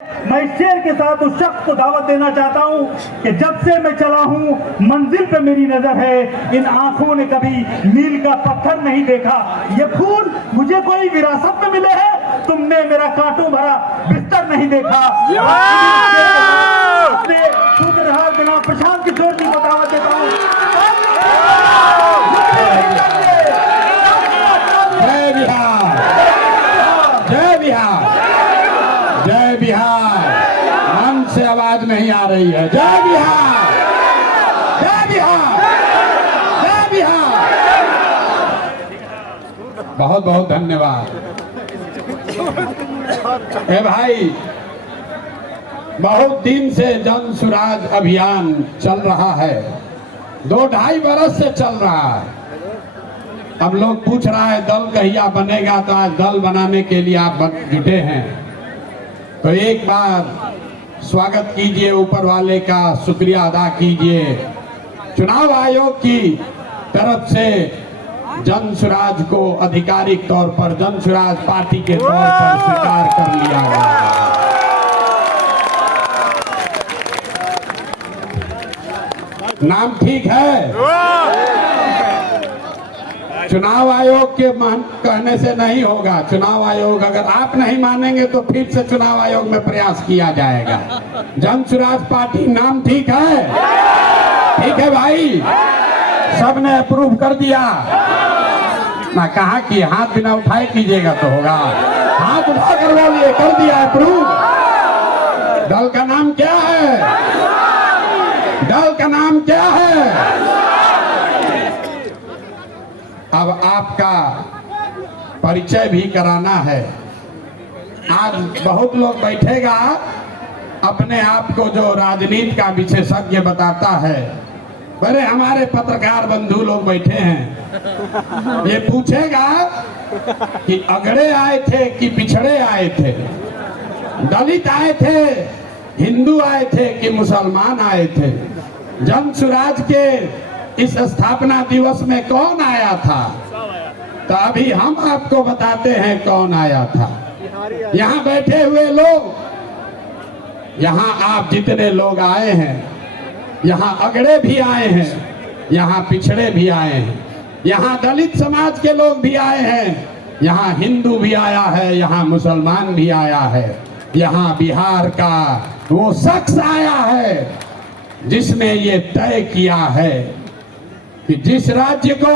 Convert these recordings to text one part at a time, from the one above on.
मैं इस शेर के साथ उस शख्स को दावत देना चाहता हूं कि जब से मैं चला हूं मंजिल पे मेरी नजर है, इन आंखों ने कभी मील का पत्थर नहीं देखा। ये फूल मुझे कोई विरासत में मिले हैं, तुमने मेरा कांटों भरा बिस्तर नहीं देखा। सूत्रधार जनाब प्रशांत किशोर जी को दावत देता हूं। जय बिहार, जय बिहार, जय बिहार। मन से आवाज नहीं आ रही है। जय बिहार, जय बिहार, जय बिहार। बहुत बहुत धन्यवाद। ए भाई, बहुत दिन से जन सुराज अभियान चल रहा है, 2-2.5 बरस से चल रहा है। अब लोग पूछ रहा है दल कहिया बनेगा, तो आज दल बनाने के लिए आप जुटे हैं। तो एक बार स्वागत कीजिए, ऊपर वाले का शुक्रिया अदा कीजिए। चुनाव आयोग की तरफ से जन सुराज को आधिकारिक तौर पर जन सुराज पार्टी के तौर पर स्वीकार कर लिया गया। नाम ठीक है? चुनाव आयोग के कहने से नहीं होगा। चुनाव आयोग, अगर आप नहीं मानेंगे तो फिर से चुनाव आयोग में प्रयास किया जाएगा। जन सुराज पार्टी नाम ठीक है? ठीक है भाई, सबने अप्रूव कर दिया ना? कहा कि हाथ बिना उठाए कीजिएगा तो होगा। हाथ उठा कर बोलिए, कर दिया अप्रूव। दल का नाम क्या है? दल का नाम क्या है? अब आपका परिचय भी कराना है। आज बहुत लोग बैठेगा, अपने आप को जो राजनीति का विशेषज्ञ बताता है। बड़े हमारे पत्रकार बंधु लोग बैठे हैं, ये पूछेगा कि अगड़े आए थे कि पिछड़े आए थे, दलित आए थे, हिंदू आए थे कि मुसलमान आए थे। जन सुराज के इस स्थापना दिवस में कौन आया था? तो अभी हम आपको बताते हैं कौन आया था। यहाँ बैठे हुए लोग, यहाँ आप जितने लोग आए हैं, यहाँ अगड़े भी आए हैं, यहाँ पिछड़े भी आए हैं, यहाँ दलित समाज के लोग भी आए हैं, यहाँ हिंदू भी आया है, यहाँ मुसलमान भी आया है, यहाँ बिहार का वो शख्स आया है जिसने ये तय किया है कि जिस राज्य को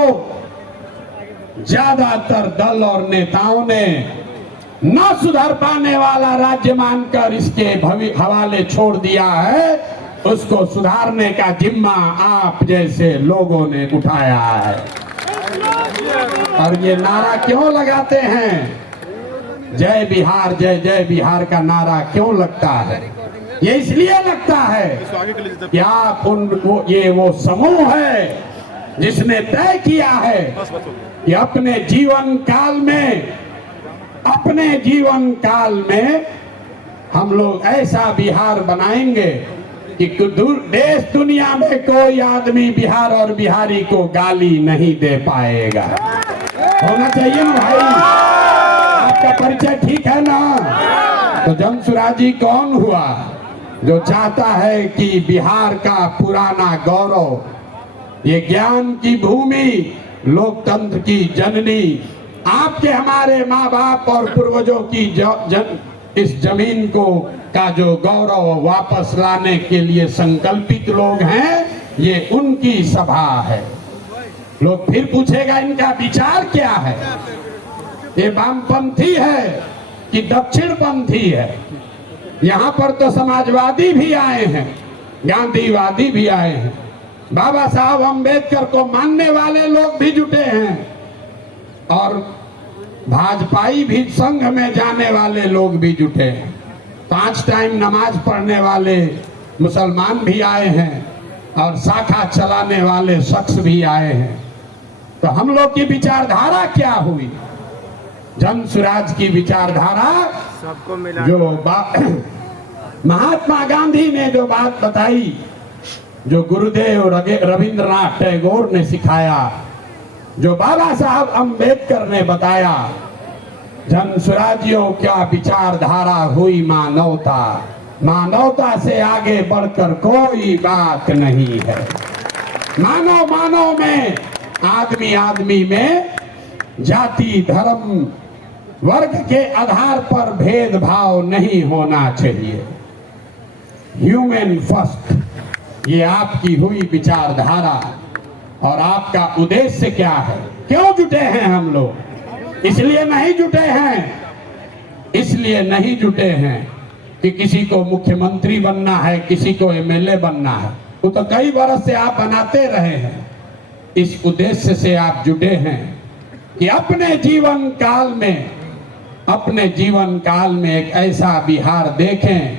ज्यादातर दल और नेताओं ने न सुधर पाने वाला राज्य मानकर इसके हवाले छोड़ दिया है, उसको सुधारने का जिम्मा आप जैसे लोगों ने उठाया है। और ये नारा क्यों लगाते हैं? जय बिहार, जय जय बिहार का नारा क्यों लगता है? ये इसलिए लगता है कि आप वो समूह है जिसने तय किया है कि अपने जीवन काल में हम लोग ऐसा बिहार बनाएंगे कि देश दुनिया में कोई आदमी बिहार और बिहारी को गाली नहीं दे पाएगा। होना चाहिए ना भाई? आपका परिचय ठीक है ना? तो जन सुराजी कौन हुआ? जो चाहता है कि बिहार का पुराना गौरव, ये ज्ञान की भूमि, लोकतंत्र की जननी, आपके हमारे माँ बाप और पूर्वजों की इस जमीन को का जो गौरव वापस लाने के लिए संकल्पित लोग हैं, ये उनकी सभा है। लोग फिर पूछेगा इनका विचार क्या है? ये वामपंथी है कि दक्षिणपंथी है? यहाँ पर तो समाजवादी भी आए हैं, गांधीवादी भी आए हैं, बाबा साहब अम्बेडकर को मानने वाले लोग भी जुटे हैं, और भाजपाई भी संघ में जाने वाले लोग भी जुटे हैं। 5 टाइम नमाज पढ़ने वाले मुसलमान भी आए हैं, और शाखा चलाने वाले शख्स भी आए हैं। तो हम लोग की विचारधारा क्या हुई? जन सुराज की विचारधारा सबको मिला। जो महात्मा गांधी ने जो बात बताई, जो गुरुदेव रविंद्रनाथ टैगोर ने सिखाया, जो बाबा साहब अम्बेडकर ने बताया, जन स्वराज्यों क्या विचारधारा हुई मानवता, मानवता से आगे बढ़कर कोई बात नहीं है। मानव मानव में, आदमी आदमी में जाति धर्म वर्ग के आधार पर भेदभाव नहीं होना चाहिए। ह्यूमन फर्स्ट, ये आपकी हुई विचारधारा। और आपका उद्देश्य क्या है? क्यों जुटे हैं हम लोग? इसलिए नहीं जुटे हैं, इसलिए नहीं जुटे हैं कि किसी को मुख्यमंत्री बनना है, किसी को एमएलए बनना है। वो तो कई बरस से आप बनाते रहे हैं। इस उद्देश्य से आप जुटे हैं कि अपने जीवन काल में एक ऐसा बिहार देखें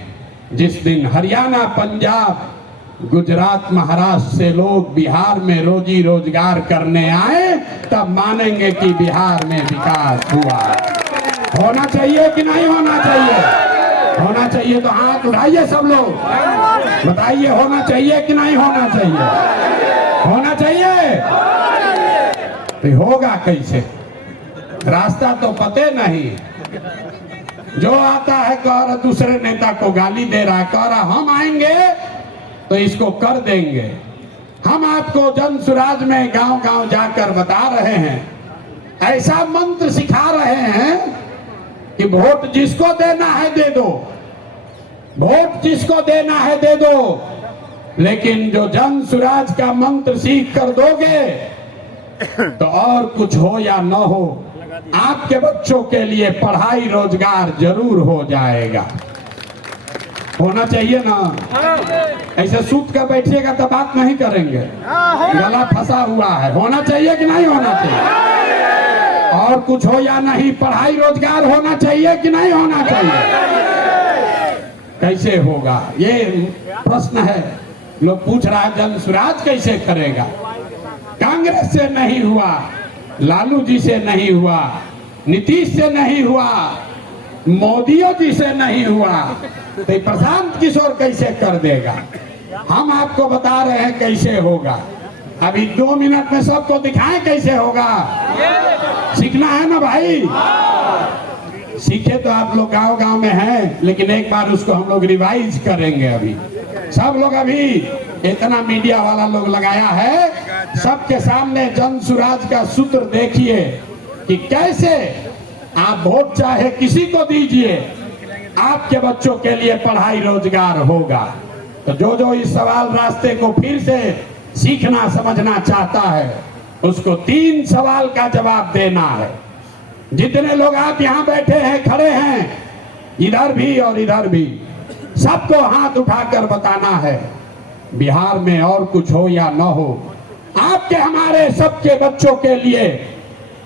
जिस दिन हरियाणा, पंजाब, गुजरात, महाराष्ट्र से लोग बिहार में रोजी रोजगार करने आए, तब मानेंगे कि बिहार में विकास हुआ। होना चाहिए कि नहीं होना चाहिए? होना चाहिए तो हाथ उठाइए सब लोग, बताइए होना चाहिए कि नहीं होना चाहिए? होना चाहिए। तो होगा कैसे? रास्ता तो पते नहीं। जो आता है कह रहा दूसरे नेता को गाली दे रहा है, कह रहा हम आएंगे तो इसको कर देंगे। हम आपको जन स्वराज में गांव गांव जाकर बता रहे हैं, ऐसा मंत्र सिखा रहे हैं कि वोट जिसको देना है दे दो, वोट जिसको देना है दे दो। लेकिन जो जन स्वराज का मंत्र सीख कर दोगे तो और कुछ हो या न हो, आपके बच्चों के लिए पढ़ाई रोजगार जरूर हो जाएगा। होना चाहिए ना? ऐसे सूत कर बैठिएगा तो बात नहीं करेंगे, गला फंसा हुआ है। होना चाहिए कि नहीं होना चाहिए? और कुछ हो या नहीं, पढ़ाई रोजगार होना चाहिए कि नहीं होना चाहिए? कैसे होगा ये प्रश्न है। लोग पूछ रहा है जन स्वराज कैसे करेगा? कांग्रेस से नहीं हुआ, लालू जी से नहीं हुआ, नीतीश से नहीं हुआ, मोदियों जी से नहीं हुआ, तो प्रशांत किशोर कैसे कर देगा? हम आपको बता रहे हैं कैसे होगा। अभी 2 मिनट में सबको दिखाएं कैसे होगा। सीखना है ना भाई? सीखे तो आप लोग गांव गांव में हैं, लेकिन एक बार उसको हम लोग रिवाइज करेंगे। अभी सब लोग, अभी इतना मीडिया वाला लोग लगाया है, सबके सामने जन स्वराज का सूत्र देखिए कि कैसे आप वोट चाहे किसी को दीजिए, आपके बच्चों के लिए पढ़ाई रोजगार होगा। तो जो जो इस सवाल रास्ते को फिर से सीखना समझना चाहता है, उसको 3 सवाल का जवाब देना है। जितने लोग आप यहाँ बैठे हैं, खड़े हैं, इधर भी और इधर भी, सबको हाथ उठाकर बताना है बिहार में और कुछ हो या न हो, आपके हमारे सबके बच्चों के लिए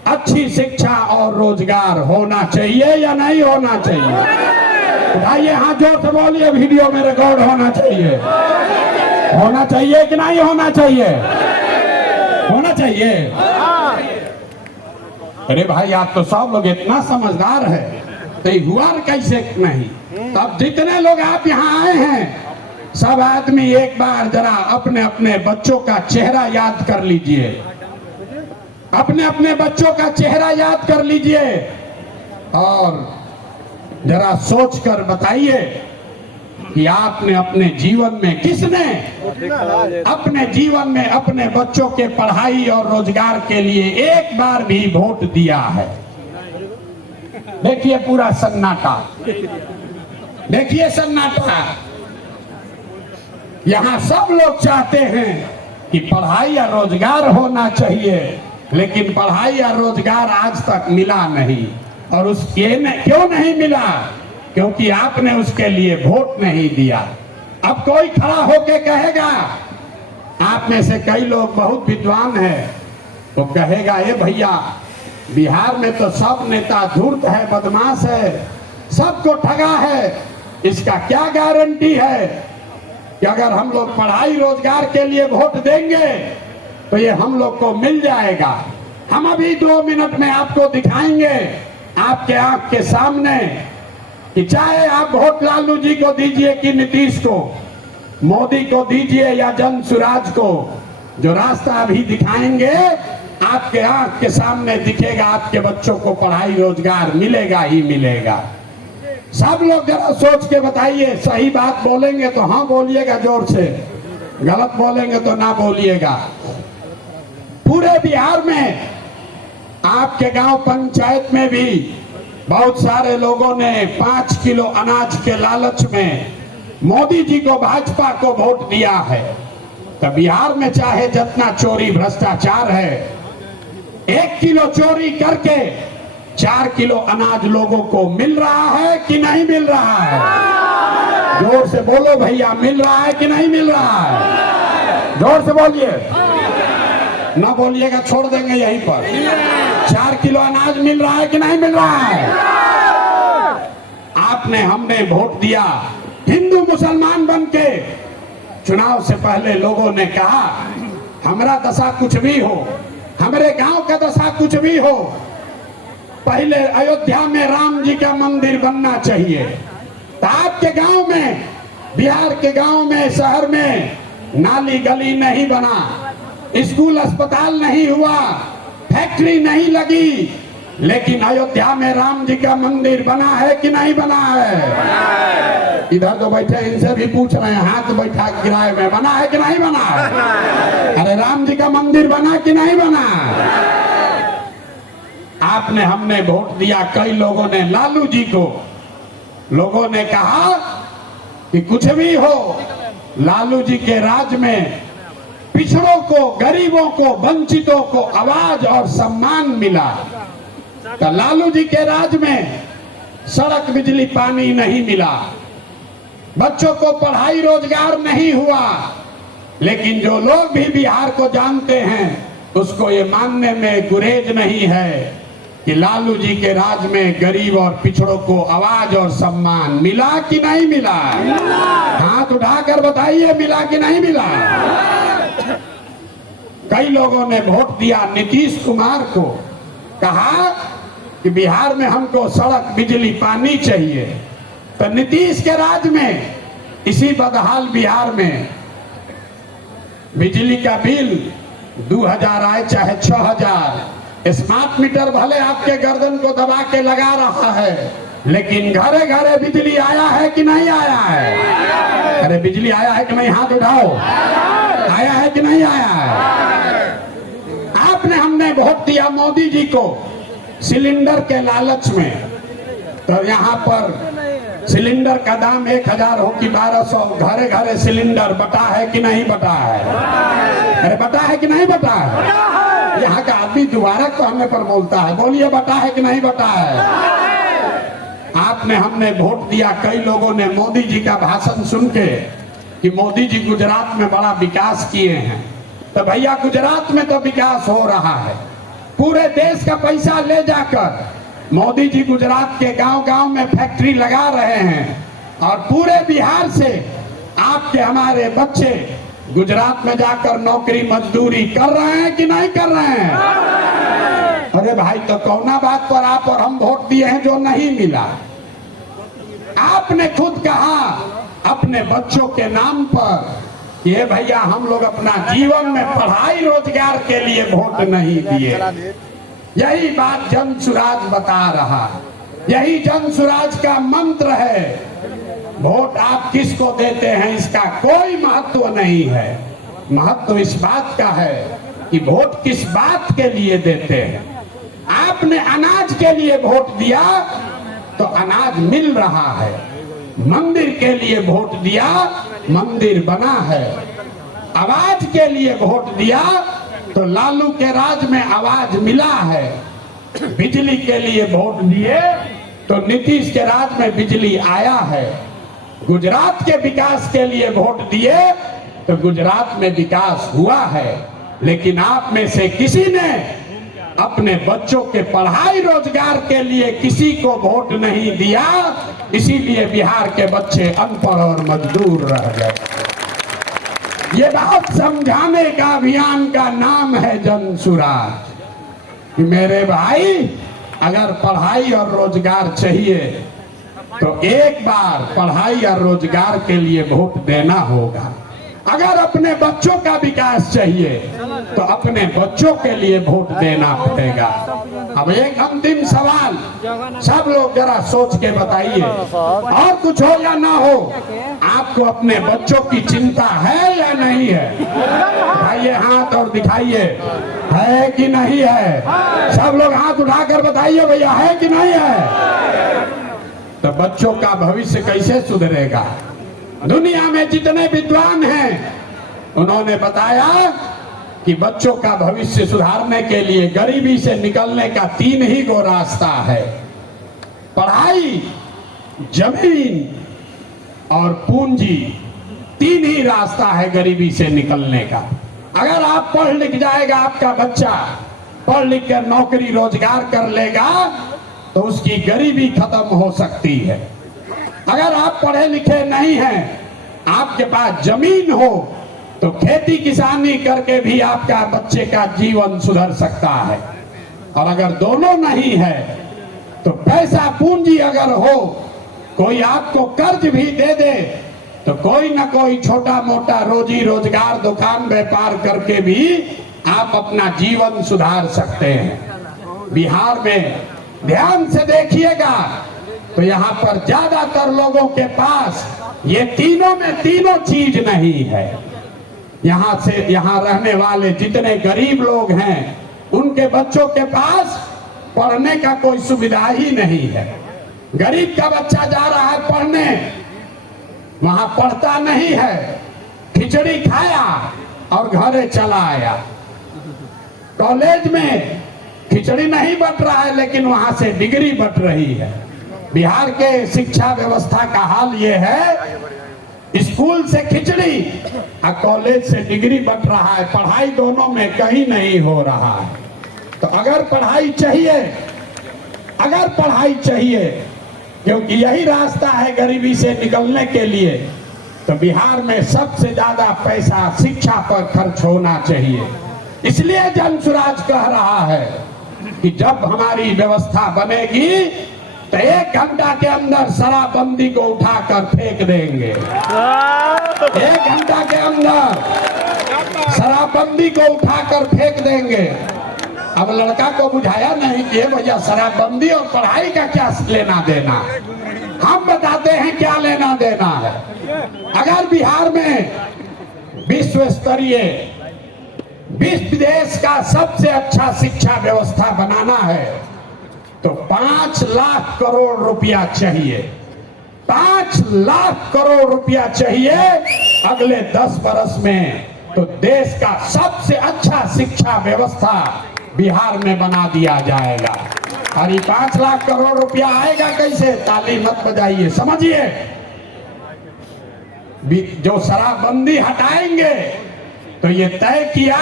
अच्छी शिक्षा और रोजगार होना चाहिए या नहीं होना चाहिए? उठाइए हाथ, जोर से बोलिए, वीडियो में रिकॉर्ड होना चाहिए। होना चाहिए कि नहीं होना चाहिए? होना चाहिए। अरे भाई आप तो सब लोग इतना समझदार है, तो हुआ कैसे नहीं? तब जितने लोग आप यहाँ आए हैं, सब आदमी एक बार जरा अपने अपने बच्चों का चेहरा याद कर लीजिए, अपने अपने बच्चों का चेहरा याद कर लीजिए और जरा सोच कर बताइए कि आपने अपने जीवन में, किसने अपने जीवन में अपने बच्चों के पढ़ाई और रोजगार के लिए एक बार भी वोट दिया है? देखिए पूरा सन्नाटा, देखिए सन्नाटा। यहाँ सब लोग चाहते हैं कि पढ़ाई या रोजगार होना चाहिए, लेकिन पढ़ाई या रोजगार आज तक मिला नहीं। और क्यों नहीं मिला? क्योंकि आपने उसके लिए वोट नहीं दिया। अब कोई खड़ा होके कहेगा, आप में से कई लोग बहुत विद्वान हैं, तो कहेगा ये भैया बिहार में तो सब नेता धूर्त है, बदमाश है, सबको ठगा है, इसका क्या गारंटी है कि अगर हम लोग पढ़ाई रोजगार के लिए वोट देंगे तो ये हम लोग को मिल जाएगा? हम अभी 2 मिनट में आपको दिखाएंगे, आपके आंख के सामने, कि चाहे आप वोट लालू जी को दीजिए कि नीतीश को, मोदी को दीजिए या जन स्वराज को, जो रास्ता अभी दिखाएंगे आपके आंख के सामने दिखेगा, आपके बच्चों को पढ़ाई रोजगार मिलेगा ही मिलेगा। सब लोग जरा सोच के बताइए, सही बात बोलेंगे तो हाँ बोलिएगा जोर से, गलत बोलेंगे तो ना बोलिएगा। पूरे बिहार में आपके गांव पंचायत में भी बहुत सारे लोगों ने 5 किलो अनाज के लालच में मोदी जी को, भाजपा को वोट दिया है। तो बिहार में चाहे जितना चोरी भ्रष्टाचार है, 1 किलो चोरी करके 4 किलो अनाज लोगों को मिल रहा है कि नहीं मिल रहा है? जोर से बोलो भैया, मिल रहा है कि नहीं मिल रहा है? जोर से बोलिए, ना बोलिएगा छोड़ देंगे यहीं पर। 4 किलो अनाज मिल रहा है कि नहीं मिल रहा है? आपने, हमने वोट दिया हिंदू मुसलमान बनके। चुनाव से पहले लोगों ने कहा हमारा दशा कुछ भी हो, हमारे गांव का दशा कुछ भी हो, पहले अयोध्या में राम जी का मंदिर बनना चाहिए। तो आपके गांव में, बिहार के गांव में, शहर में नाली गली नहीं बना, स्कूल अस्पताल नहीं हुआ, फैक्ट्री नहीं लगी, लेकिन अयोध्या में राम जी का मंदिर बना है कि नहीं बना है? इधर जो बैठे इनसे भी पूछ रहे हैं, हाथ बैठा किराए में, बना है कि नहीं बना है? अरे राम जी का मंदिर बना कि नहीं बना? आपने, हमने वोट दिया, कई लोगों ने लालू जी को। लोगों ने कहा कि कुछ भी हो, लालू जी के राज में पिछड़ों को, गरीबों को, वंचितों को आवाज और सम्मान मिला। तो लालू जी के राज में सड़क, बिजली, पानी नहीं मिला, बच्चों को पढ़ाई रोजगार नहीं हुआ। लेकिन जो लोग भी बिहार को जानते हैं उसको ये मानने में गुरेज नहीं है कि लालू जी के राज में गरीब और पिछड़ों को आवाज और सम्मान मिला कि नहीं मिला? हाथ उठाकर बताइए, मिला कि नहीं मिला? कई लोगों ने वोट दिया नीतीश कुमार को, कहा कि बिहार में हमको सड़क, बिजली, पानी चाहिए। तो नीतीश के राज में इसी बदहाल बिहार में बिजली का बिल 2000 आए चाहे 6000, स्मार्ट मीटर भले आपके गर्दन को दबा के लगा रहा है, लेकिन घरे घरे बिजली आया है कि नहीं आया है? अरे बिजली आया है कि नहीं? हाथ उठाओ, आया है कि नहीं आया है? आपने, हमने वोट दिया मोदी जी को सिलेंडर के लालच में। तो यहाँ पर सिलेंडर का दाम 1000 हो कि 1200, घरे घरे सिलेंडर बटा है कि नहीं बटा है? अरे बटा है कि नहीं बटा है? यहाँ का आदमी दोबारा कहने पर बोलता है, बोलिए बटा है कि नहीं बटा है? आपने, हमने वोट दिया, कई लोगों ने मोदी जी का भाषण सुन के कि मोदी जी गुजरात में बड़ा विकास किए हैं। तो भैया गुजरात में तो विकास हो रहा है, पूरे देश का पैसा ले जाकर मोदी जी गुजरात के गांव-गांव में फैक्ट्री लगा रहे हैं, और पूरे बिहार से आपके, हमारे बच्चे गुजरात में जाकर नौकरी मजदूरी कर रहे हैं कि नहीं कर रहे हैं? अरे भाई, तो कौना बात पर आप और हम वोट दिए हैं जो नहीं मिला? आपने खुद कहा अपने बच्चों के नाम पर, ये भैया हम लोग अपना जीवन में पढ़ाई रोजगार के लिए वोट नहीं दिए। यही बात जन सुराज बता रहा, यही जन सुराज का मंत्र है। वोट आप किसको देते हैं इसका कोई महत्व नहीं है, महत्व इस बात का है कि वोट किस बात के लिए देते हैं। आपने अनाज के लिए वोट दिया तो अनाज मिल रहा है, मंदिर के लिए वोट दिया, मंदिर बना है, आवाज के लिए वोट दिया तो लालू के राज में आवाज मिला है, बिजली के लिए वोट दिए तो नीतीश के राज में बिजली आया है, गुजरात के विकास के लिए वोट दिए तो गुजरात में विकास हुआ है। लेकिन आप में से किसी ने अपने बच्चों के पढ़ाई रोजगार के लिए किसी को वोट नहीं दिया, इसीलिए बिहार के बच्चे अनपढ़ और मजदूर रह गए। ये बात समझाने का अभियान का नाम है जन सुराज। मेरे भाई, अगर पढ़ाई और रोजगार चाहिए तो एक बार पढ़ाई और रोजगार के लिए वोट देना होगा। अगर अपने बच्चों का विकास चाहिए तो अपने बच्चों के लिए वोट देना पड़ेगा। अब एक अंतिम सवाल, सब लोग जरा सोच के बताइए, और कुछ हो या ना हो, आपको अपने बच्चों की चिंता है या नहीं है? उठाइए हाथ और दिखाइए, है कि नहीं है? सब लोग हाथ उठाकर बताइए भैया, है कि नहीं है? तो बच्चों का भविष्य कैसे सुधरेगा? दुनिया में जितने विद्वान हैं उन्होंने बताया कि बच्चों का भविष्य सुधारने के लिए गरीबी से निकलने का 3 ही गो रास्ता है, पढ़ाई, जमीन और पूंजी। 3 ही रास्ता है गरीबी से निकलने का। अगर आप पढ़ लिख जाएगा, आपका बच्चा पढ़ लिख कर नौकरी रोजगार कर लेगा तो उसकी गरीबी खत्म हो सकती है। अगर आप पढ़े लिखे नहीं हैं, आपके पास जमीन हो तो खेती किसानी करके भी आपका बच्चे का जीवन सुधर सकता है। और अगर दोनों नहीं है तो पैसा पूंजी अगर हो, कोई आपको कर्ज भी दे दे तो कोई ना कोई छोटा मोटा रोजी रोजगार दुकान व्यापार करके भी आप अपना जीवन सुधार सकते हैं। बिहार में ध्यान से देखिएगा तो यहाँ पर ज्यादातर लोगों के पास ये तीनों में तीनों चीज नहीं है। यहाँ रहने वाले जितने गरीब लोग हैं उनके बच्चों के पास पढ़ने का कोई सुविधा ही नहीं है। गरीब का बच्चा जा रहा है पढ़ने, वहां पढ़ता नहीं है, खिचड़ी खाया और घरे चला आया। कॉलेज में खिचड़ी नहीं बट रहा है लेकिन वहां से डिग्री बट रही है। बिहार के शिक्षा व्यवस्था का हाल ये है, स्कूल से खिचड़ी और कॉलेज से डिग्री बट रहा है, पढ़ाई दोनों में कहीं नहीं हो रहा है। तो अगर पढ़ाई चाहिए क्योंकि यही रास्ता है गरीबी से निकलने के लिए, तो बिहार में सबसे ज्यादा पैसा शिक्षा पर खर्च होना चाहिए। इसलिए जनसुराज कह रहा है कि जब हमारी व्यवस्था बनेगी तो 1 घंटा के अंदर शराबबंदी को उठाकर फेंक देंगे। 1 घंटा के अंदर शराबबंदी को उठाकर फेंक देंगे। अब लड़का को बुझाया नहीं कि भैया शराबबंदी और पढ़ाई का क्या लेना देना, हम बताते हैं क्या लेना देना है। अगर बिहार में विश्व स्तरीय देश का सबसे अच्छा शिक्षा व्यवस्था बनाना है तो 5 लाख करोड़ रुपया चाहिए। 5 लाख करोड़ रुपया चाहिए अगले 10 वर्ष में, तो देश का सबसे अच्छा शिक्षा व्यवस्था बिहार में बना दिया जाएगा। और ये 5 लाख करोड़ रुपया आएगा कैसे? ताली मत बजाइए, समझिए। जो शराबबंदी हटाएंगे तो ये तय किया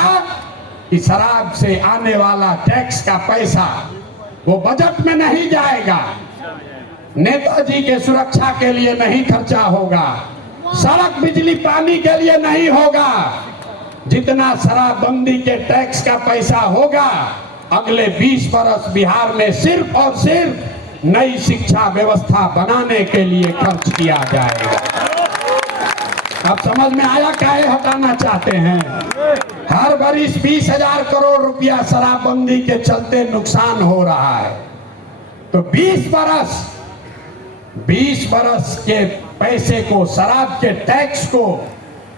कि शराब से आने वाला टैक्स का पैसा वो बजट में नहीं जाएगा, नेताजी के सुरक्षा के लिए नहीं खर्चा होगा, सड़क बिजली पानी के लिए नहीं होगा। जितना शराबबंदी के टैक्स का पैसा होगा अगले 20 वर्ष बिहार में सिर्फ और सिर्फ नई शिक्षा व्यवस्था बनाने के लिए खर्च किया जाएगा। अब समझ में आया काहे हटाना चाहते हैं? हर बरिस 20,000 करोड़ रुपया शराबबंदी के चलते नुकसान हो रहा है, तो 20 बरस के पैसे को, शराब के टैक्स को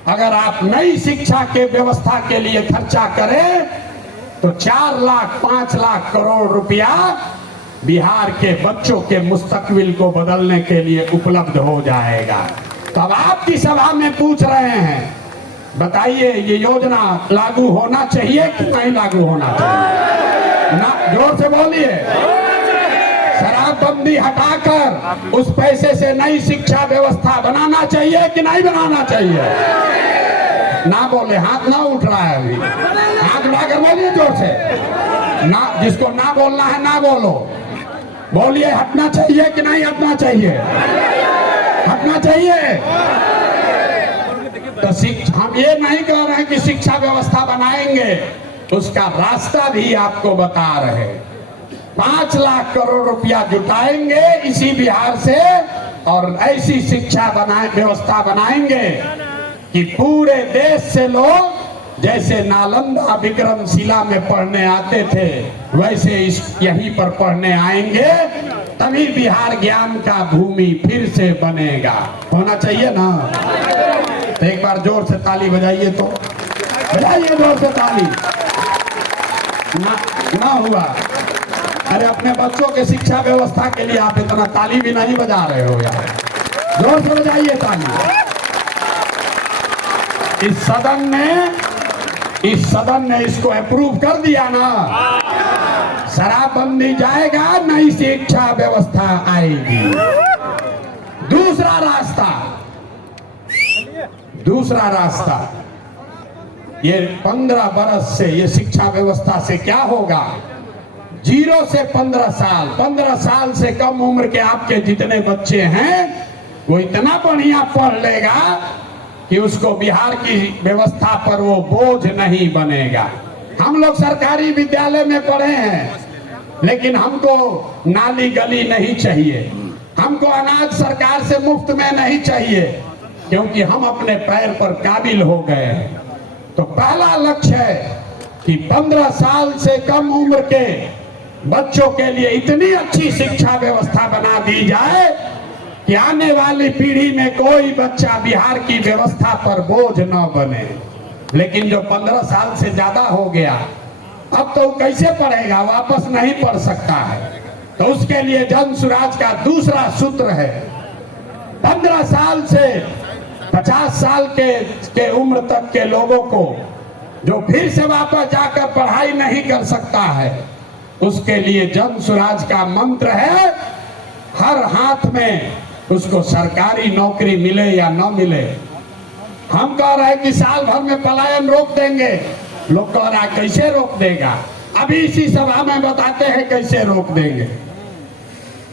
अगर आप नई शिक्षा के व्यवस्था के लिए खर्चा करें तो 4 लाख 5 लाख करोड़ रुपया बिहार के बच्चों के मुस्तकबिल को बदलने के लिए उपलब्ध हो जाएगा। तब आपकी सभा में पूछ रहे हैं, बताइए ये योजना लागू होना चाहिए कि नहीं लागू होना चाहिए? ना, जोर से बोलिए। शराबबंदी हटाकर उस पैसे से नई शिक्षा व्यवस्था बनाना चाहिए कि नहीं बनाना चाहिए? ना बोले, हाथ ना उठ रहा है अभी, हाथ उठाकर बोलिए जोर से। ना, जिसको ना बोलना है ना बोलो, बोलिए हटना चाहिए कि नहीं हटना चाहिए? हटना चाहिए। तो हम ये नहीं कह रहे हैं कि शिक्षा व्यवस्था बनाएंगे, उसका रास्ता भी आपको बता रहे। 5 लाख करोड़ रुपया जुटाएंगे इसी बिहार से और ऐसी शिक्षा व्यवस्था बनाएंगे कि पूरे देश से लोग जैसे नालंदा विक्रमशिला में पढ़ने आते थे वैसे यहीं पर पढ़ने आएंगे, तभी बिहार ज्ञान का भूमि फिर से बनेगा। होना चाहिए ना? तो एक बार जोर से ताली बजाइए, तो बजाइए जोर से ताली। ना हुआ? अरे अपने बच्चों के शिक्षा व्यवस्था के लिए आप इतना ताली भी नहीं बजा रहे हो यार, जोर से बजाइए ताली। इस सदन ने इसको अप्रूव कर दिया ना, शराबबंदी जाएगा, नई शिक्षा व्यवस्था आएगी। दूसरा रास्ता ये 15 बरस से ये शिक्षा व्यवस्था से क्या होगा? 0 से 15 साल, 15 साल से कम उम्र के आपके जितने बच्चे हैं वो इतना बढ़िया पढ़ लेगा कि उसको बिहार की व्यवस्था पर वो बोझ नहीं बनेगा। हम लोग सरकारी विद्यालय में पढ़े हैं, लेकिन हमको नाली गली नहीं चाहिए, हमको अनाज सरकार से मुफ्त में नहीं चाहिए, क्योंकि हम अपने पैर पर काबिल हो गए हैं। तो पहला लक्ष्य है कि 15 साल से कम उम्र के बच्चों के लिए इतनी अच्छी शिक्षा व्यवस्था बना दी जाए कि आने वाली पीढ़ी में कोई बच्चा बिहार की व्यवस्था पर बोझ न बने। लेकिन जो 15 साल से ज्यादा हो गया, अब तो कैसे पढ़ेगा? वापस नहीं पढ़ सकता है। तो उसके लिए जन सुराज का दूसरा सूत्र है, 15 साल से 50 साल के उम्र तक के लोगों को जो फिर से वापस जाकर पढ़ाई नहीं कर सकता है, उसके लिए जन सुराज का मंत्र है, हर हाथ में उसको सरकारी नौकरी मिले या न मिले। हम कह रहे हैं कि साल भर में पलायन रोक देंगे, लोग कह रहा है कैसे रोक देगा? अभी इसी सभा में बताते हैं कैसे रोक देंगे।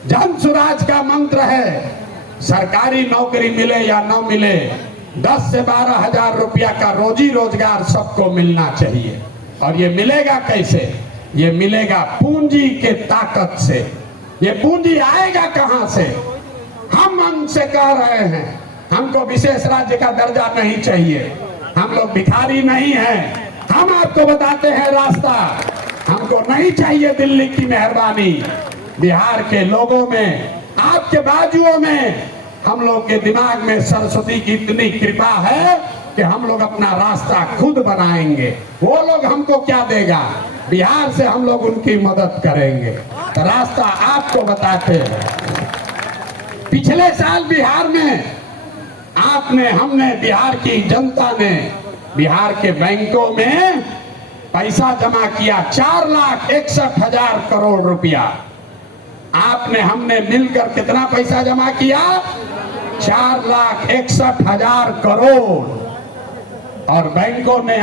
जन सुराज का मंत्र है, सरकारी नौकरी मिले या न मिले, 10 से 12 हजार रुपया का रोजी रोजगार सबको मिलना चाहिए। और ये मिलेगा कैसे? ये मिलेगा पूंजी के ताकत से। ये पूंजी आएगा कहां से? हम उनसे कह रहे हैं, हमको विशेष राज्य का दर्जा नहीं चाहिए, हम लोग भिखारी नहीं हैं। हम आपको बताते हैं रास्ता, हमको नहीं चाहिए दिल्ली की मेहरबानी। बिहार के लोगों में, आपके बाजुओं में, हम लोग के दिमाग में सरस्वती की इतनी कृपा है कि हम लोग अपना रास्ता खुद बनाएंगे। वो लोग हमको क्या देगा? बिहार से हम लोग उनकी मदद करेंगे। तो रास्ता आपको बताते हैं। पिछले साल बिहार में हमने बिहार की जनता ने बिहार के बैंकों में पैसा जमा किया, 4,61,000 करोड़ रुपया। हमने मिलकर कितना पैसा जमा किया? 4,61,000 करोड़। और बैंकों ने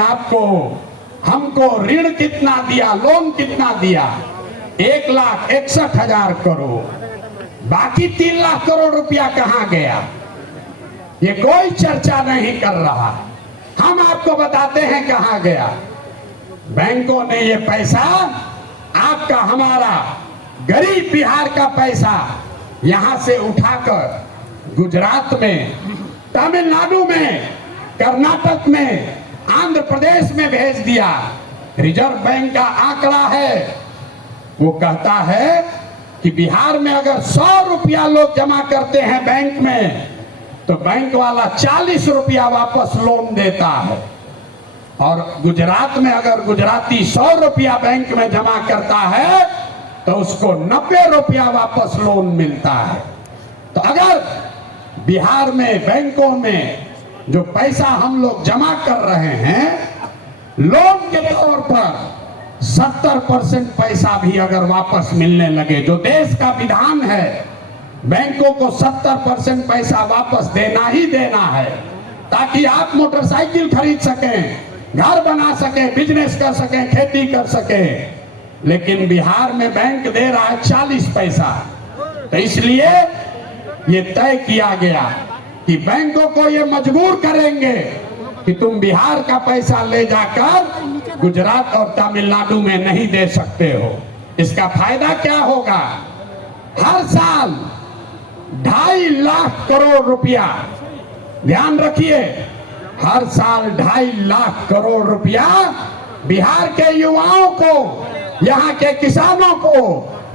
हमको ऋण कितना दिया, लोन कितना दिया? 1,61,000 करोड़। बाकी 3 लाख करोड़ रुपया कहां गया? ये कोई चर्चा नहीं कर रहा। हम आपको बताते हैं कहां गया। बैंकों ने ये पैसा, आपका हमारा गरीब बिहार का पैसा यहां से उठाकर गुजरात में, तमिलनाडु में, कर्नाटक में, आंध्र प्रदेश में भेज दिया। रिजर्व बैंक का आंकड़ा है, वो कहता है कि बिहार में अगर 100 रुपया लोग जमा करते हैं बैंक में, तो बैंक वाला 40 रुपया वापस लोन देता है। और गुजरात में अगर गुजराती 100 रुपया बैंक में जमा करता है तो उसको 90 रुपया वापस लोन मिलता है। तो अगर बिहार में बैंकों में जो पैसा हम लोग जमा कर रहे हैं, लोन के तौर पर 70% पैसा भी अगर वापस मिलने लगे, जो देश का विधान है, बैंकों को 70% पैसा वापस देना ही देना है, ताकि आप मोटरसाइकिल खरीद सकें, घर बना सकें, बिजनेस कर सकें, खेती कर सकें। लेकिन बिहार में बैंक दे रहा है 40 पैसा। तो इसलिए ये तय किया गया कि बैंकों को ये मजबूर करेंगे कि तुम बिहार का पैसा ले जाकर गुजरात और तमिलनाडु में नहीं दे सकते हो। इसका फायदा क्या होगा? हर साल 2.5 लाख करोड़ रुपया, ध्यान रखिए, हर साल 2.5 लाख करोड़ रुपया बिहार के युवाओं को, यहाँ के किसानों को,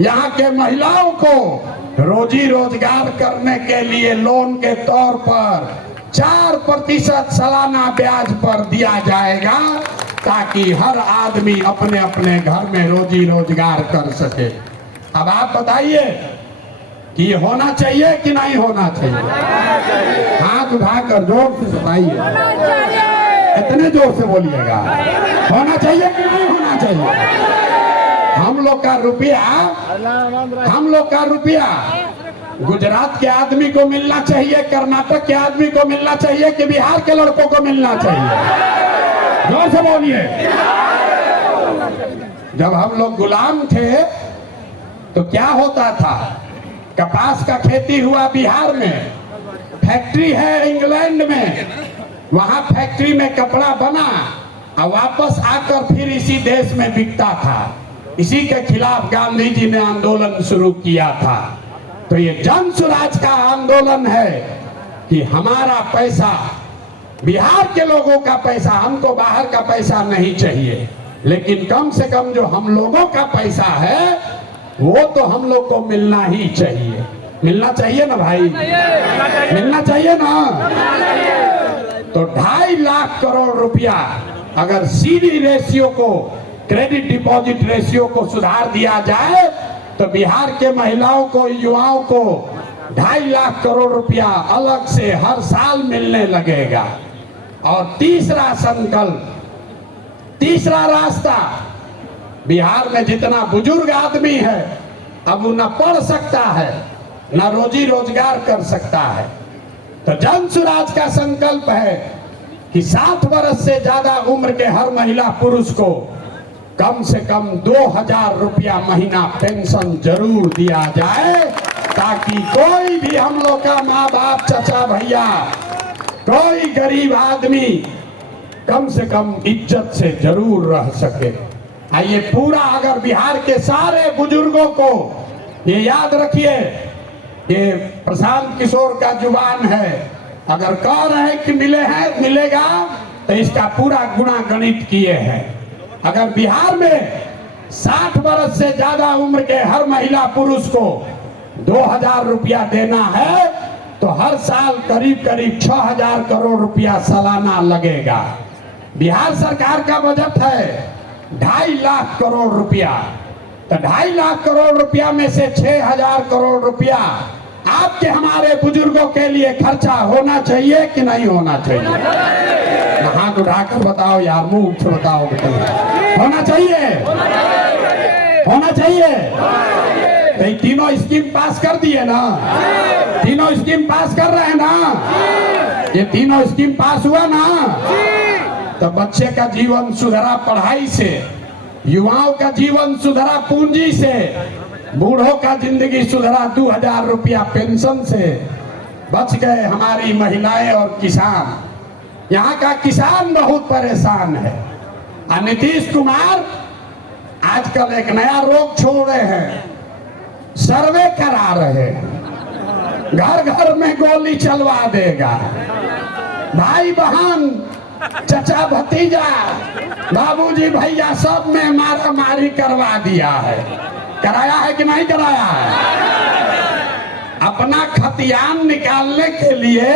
यहाँ के महिलाओं को रोजी रोजगार करने के लिए लोन के तौर पर 4% सालाना ब्याज पर दिया जाएगा, ताकि हर आदमी अपने अपने घर में रोजी रोजगार कर सके। अब आप बताइए कि ये होना चाहिए कि नहीं होना चाहिए? हाथ उठाकर जोर से बताइए, इतने जोर से बोलिएगा। होना चाहिए कि नहीं होना चाहिए? हम लोग का रुपया गुजरात के आदमी को मिलना चाहिए, कर्नाटक के आदमी को मिलना चाहिए कि बिहार के लड़कों को मिलना चाहिए? जोर से बोलिए। जब हम लोग गुलाम थे तो क्या होता था? कपास का खेती हुआ बिहार में, फैक्ट्री है इंग्लैंड में, वहां फैक्ट्री में कपड़ा बना और वापस आकर फिर इसी देश में बिकता था। इसी के खिलाफ गांधी जी ने आंदोलन शुरू किया था। तो ये जन स्वराज का आंदोलन है कि हमारा पैसा, बिहार के लोगों का पैसा, हमको बाहर का पैसा नहीं चाहिए, लेकिन कम से कम जो हम लोगों का पैसा है वो तो हम लोग को मिलना ही चाहिए। मिलना चाहिए ना भाई? मिलना चाहिए ना? तो 2.5 लाख करोड़ रुपया अगर सीडी रेशियो को, क्रेडिट डिपॉजिट रेशियो को सुधार दिया जाए तो बिहार के महिलाओं को, युवाओं को 2.5 लाख करोड़ रुपया अलग से हर साल मिलने लगेगा। और तीसरा संकल्प, तीसरा रास्ता, बिहार में जितना बुजुर्ग आदमी है अब वो न पढ़ सकता है न रोजी रोजगार कर सकता है, तो जन स्वराज का संकल्प है कि 60 वर्ष से ज्यादा उम्र के हर महिला पुरुष को कम से कम 2,000 रुपया महीना पेंशन जरूर दिया जाए, ताकि कोई भी हम लोग का माँ बाप, चाचा भैया, कोई गरीब आदमी कम से कम इज्जत से जरूर रह सके। ये पूरा अगर बिहार के सारे बुजुर्गों को ये याद रखिए, ये प्रशांत किशोर का जुबान है, अगर कह रहे हैं कि मिलेगा तो इसका पूरा गुणा गणित किए हैं। अगर बिहार में 60 वर्ष से ज्यादा उम्र के हर महिला पुरुष को 2,000 रुपया देना है तो हर साल करीब करीब 6,000 करोड़ रुपया सालाना लगेगा। बिहार सरकार का बजट है 2.5 लाख करोड़ रुपया, तो 2.5 लाख करोड़ रुपया में से 6,000 करोड़ रुपया आपके हमारे बुजुर्गों के लिए खर्चा होना चाहिए कि नहीं होना चाहिए? हाथ उठाकर बताओ यार, मुंह से बताओ। होना चाहिए, होना चाहिए। तो ये तीनों स्कीम पास कर दिए ना, तीनों स्कीम पास कर रहे हैं ना, ये तीनों स्कीम पास हुआ ना, तो बच्चे का जीवन सुधरा पढ़ाई से, युवाओं का जीवन सुधरा पूंजी से, बूढ़ों का जिंदगी सुधरा 2,000 रुपया पेंशन से, बच गए हमारी महिलाएं और किसान। यहाँ का किसान बहुत परेशान है। नीतीश कुमार आजकल एक नया रोग छोड़ रहे हैं, सर्वे करा रहे हैं, घर घर में गोली चलवा देगा। भाई बहन, चचा भतीजा, बाबूजी भैया सब में मारा मारी करवा दिया है। कराया है कि नहीं कराया है? अपना खतियान निकालने के लिए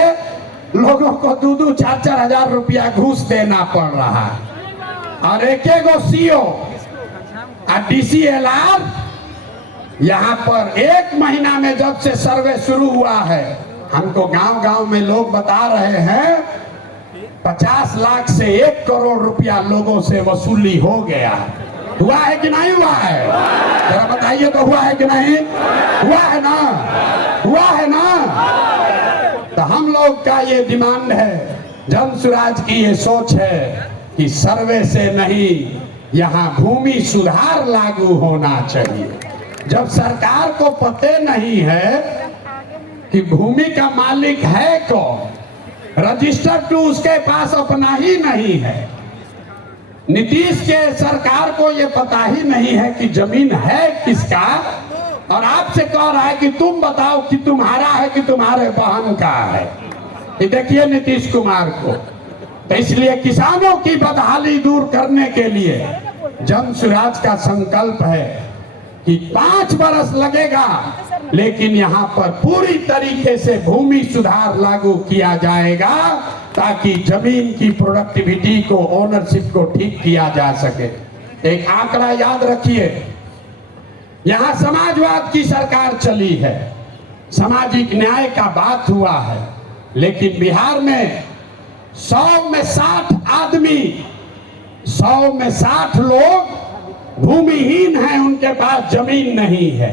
लोगों को 2-2, 4-4 हजार रुपया घूस देना पड़ रहा है। और एक सीओ DCLR यहाँ पर 1 महीना में जब से सर्वे शुरू हुआ है, हमको गांव गांव में लोग बता रहे हैं 50 लाख से 1 करोड़ रुपया लोगों से वसूली हो गया। हुआ है कि नहीं हुआ है? जरा बताइए तो, हुआ है कि नहीं? हुआ है ना? हुआ है ना? तो हम लोग का ये डिमांड है, जन स्वराज की ये सोच है कि सर्वे से नहीं, यहाँ भूमि सुधार लागू होना चाहिए। जब सरकार को पते नहीं है कि भूमि का मालिक है कौन, रजिस्टर टू उसके पास अपना ही नहीं है। नीतीश के सरकार को ये पता ही नहीं है कि जमीन है किसका, और आपसे कह रहा है कि तुम बताओ कि तुम्हारा है कि तुम्हारे बहन का है। ये देखिए नीतीश कुमार को, तो इसलिए किसानों की बदहाली दूर करने के लिए जन स्वराज का संकल्प है कि 5 बरस लगेगा, लेकिन यहाँ पर पूरी तरीके से भूमि सुधार लागू किया जाएगा ताकि जमीन की प्रोडक्टिविटी को, ओनरशिप को ठीक किया जा सके। एक आंकड़ा याद रखिए, यहाँ समाजवाद की सरकार चली है, सामाजिक न्याय का बात हुआ है, लेकिन बिहार में 100 में 60 आदमी, 100 में 60 लोग भूमिहीन हैं, उनके पास जमीन नहीं है।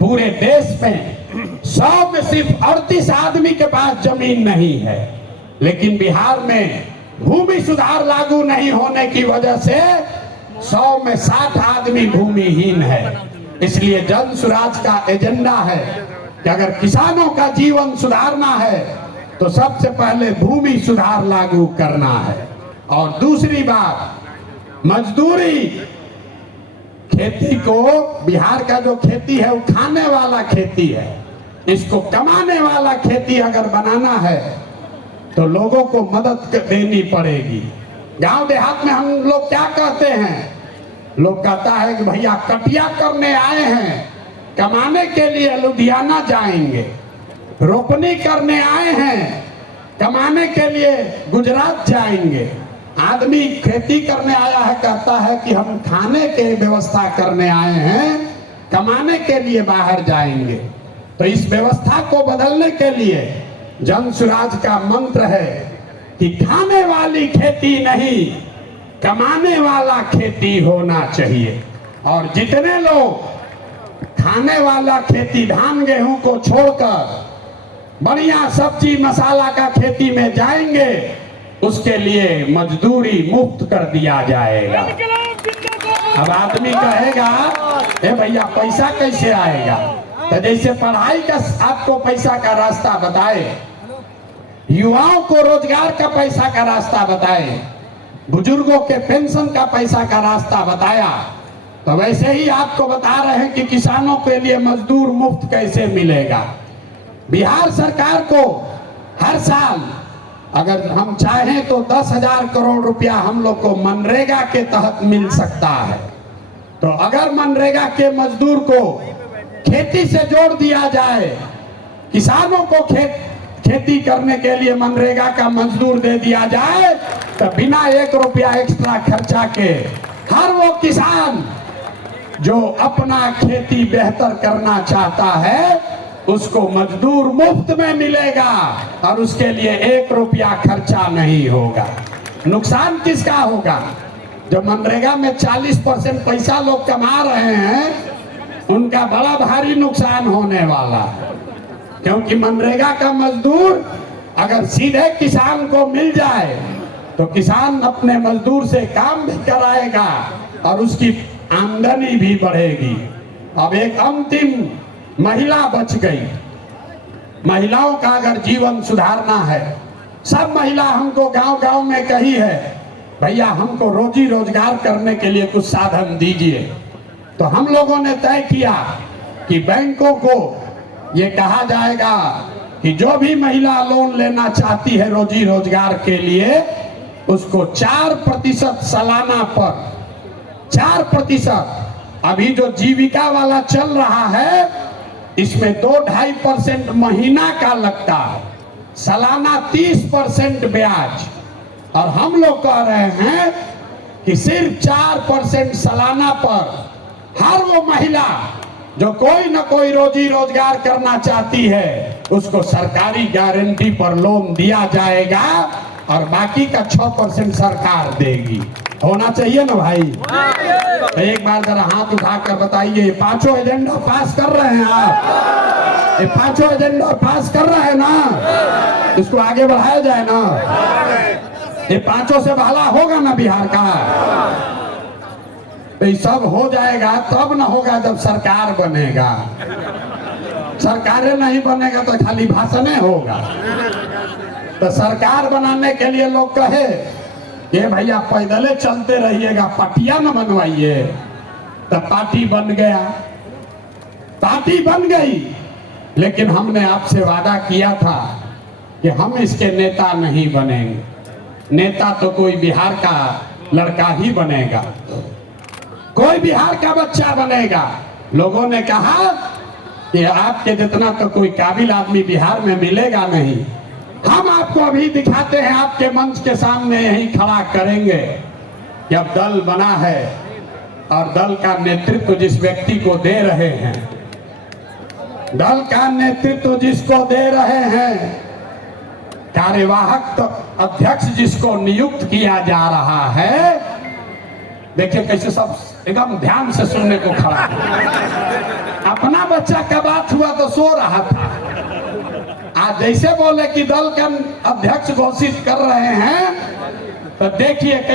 पूरे देश में 100 में सिर्फ 38 आदमी के पास जमीन नहीं है, लेकिन बिहार में भूमि सुधार लागू नहीं होने की वजह से 100 में 60 आदमी भूमिहीन है। इसलिए जन स्वराज का एजेंडा है कि अगर किसानों का जीवन सुधारना है तो सबसे पहले भूमि सुधार लागू करना है। और दूसरी बात, मजदूरी। खेती को, बिहार का जो खेती है वो खाने वाला खेती है, इसको कमाने वाला खेती अगर बनाना है तो लोगों को मदद देनी पड़ेगी। गांव देहात में हम लोग क्या कहते हैं, लोग कहता है कि भैया कटिया करने आए हैं, कमाने के लिए लुधियाना जाएंगे, रोपनी करने आए हैं, कमाने के लिए गुजरात जाएंगे। आदमी खेती करने आया है, कहता है कि हम खाने के व्यवस्था करने आए हैं, कमाने के लिए बाहर जाएंगे। तो इस व्यवस्था को बदलने के लिए जन स्वराज का मंत्र है कि खाने वाली खेती नहीं, कमाने वाला खेती होना चाहिए। और जितने लोग खाने वाला खेती, धान गेहूं को छोड़कर बढ़िया सब्जी मसाला का खेती में जाएंगे, उसके लिए मजदूरी मुफ्त कर दिया जाएगा। अब आदमी कहेगा ए भैया पैसा कैसे आएगा, तो जैसे पढ़ाई का आपको पैसा का रास्ता बताए, युवाओं को रोजगार का पैसा का रास्ता बताए, बुजुर्गों के पेंशन का पैसा का रास्ता बताया, तो वैसे ही आपको बता रहे हैं कि किसानों के लिए मजदूर मुफ्त कैसे मिलेगा। बिहार सरकार को हर साल अगर हम चाहें तो 10,000 करोड़ रुपया हम लोग को मनरेगा के तहत मिल सकता है। तो अगर मनरेगा के मजदूर को खेती से जोड़ दिया जाए, किसानों को खेती करने के लिए मनरेगा का मजदूर दे दिया जाए, तो बिना 1 रुपया एक्स्ट्रा खर्चा के हर वो किसान जो अपना खेती बेहतर करना चाहता है उसको मजदूर मुफ्त में मिलेगा और उसके लिए 1 रुपया खर्चा नहीं होगा। नुकसान किसका होगा? जो मनरेगा में 40% पैसा लोग कमा रहे हैं उनका बड़ा भारी नुकसान होने वाला है, क्योंकि मनरेगा का मजदूर अगर सीधे किसान को मिल जाए तो किसान अपने मजदूर से काम भी कराएगा और उसकी आमदनी भी बढ़ेगी। अब एक अंतिम महिला बच गई। महिलाओं का अगर जीवन सुधारना है, सब महिला हमको गांव-गांव में कही है भैया हमको रोजी रोजगार करने के लिए कुछ साधन दीजिए। तो हम लोगों ने तय किया कि बैंकों को ये कहा जाएगा कि जो भी महिला लोन लेना चाहती है रोजी रोजगार के लिए, उसको 4% सालाना पर 4%, अभी जो जीविका वाला चल रहा है इसमें 2-2.5% महीना का लगता है, सालाना 30% ब्याज। और हम लोग कह रहे हैं कि सिर्फ 4% सालाना पर हर वो महिला जो कोई न कोई रोजी रोजगार करना चाहती है उसको सरकारी गारंटी पर लोन दिया जाएगा और बाकी का 6% सरकार देगी। होना चाहिए ना भाई? तो एक बार जरा हाथ उठाकर बताइए, 5 एजेंडा पास कर रहे हैं आप? ये 5 एजेंडा पास कर रहे हैं ना? इसको आगे बढ़ाया जाए ना? ये 5 से भला होगा ना बिहार का? तो ये सब हो जाएगा तब ना होगा जब सरकार बनेगा। सरकारें नहीं बनेगा तो खाली भाषण होगा। तो सरकार बनाने के लिए लोग कहे ये भैया पैदले चलते रहिएगा, पार्टियां न बनवाइए। तो पार्टी बन गया, पार्टी बन गई, लेकिन हमने आपसे वादा किया था कि हम इसके नेता नहीं बनेंगे। नेता तो कोई बिहार का लड़का ही बनेगा, कोई बिहार का बच्चा बनेगा। लोगों ने कहा कि आपके जितना तो कोई काबिल आदमी बिहार में मिलेगा नहीं। हम आपको अभी दिखाते हैं, आपके मंच के सामने यही खड़ा करेंगे कि अब दल बना है और दल का नेतृत्व जिस व्यक्ति को दे रहे हैं, दल का नेतृत्व जिसको दे रहे हैं, कार्यवाहक तो अध्यक्ष जिसको नियुक्त किया जा रहा है, देखिए कैसे सब एकदम ध्यान से सुनने को खड़ा है। अपना बच्चा का बात हुआ तो सो रहा था, आज जैसे बोले कि दल का अध्यक्ष घोषित कर रहे हैं तो देखिए